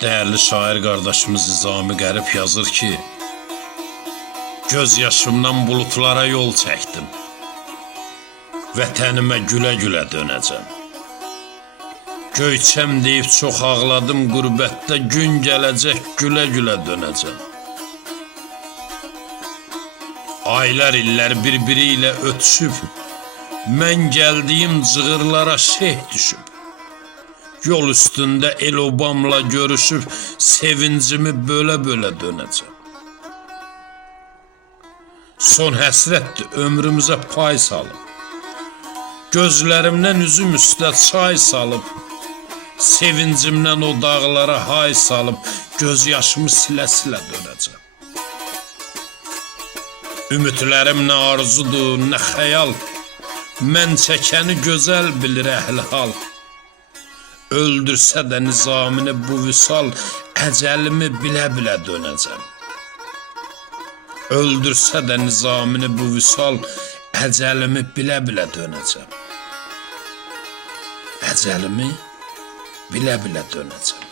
Değerli şair kardeşimiz Nizami Qərib yazır ki, göz yaşımdan bulutlara yol çəkdim, vətənimə gülə-gülə dönəcəm. Göyçəm deyib çox ağladım qürbətdə, gün gələcək gülə-gülə dönəcəm. Aylar illər bir-biri ilə ötüşüb, mən gəldiyim cığırlara şeyh düşüb. Yol üstündə el-obamla görüşüb, sevincimi bölə-bölə dönəcəm. Son həsrətdir ömrümüzə pay salıb, gözlərimdən üzüm üstə çay salıb, sevincimdən o dağlara hay salıb, göz yaşımı silə-silə dönəcəm. Ümidlərim nə arzudur, nə xəyal, mən çəkəni gözəl bilir əhl-hal. Öldürsə də Nizamini bu vüsal, əcəlimi bilə-bilə dönəcəm. Öldürsə də Nizamini bu vüsal, əcəlimi bilə-bilə dönəcəm. Əcəlimi bilə-bilə dönəcəm.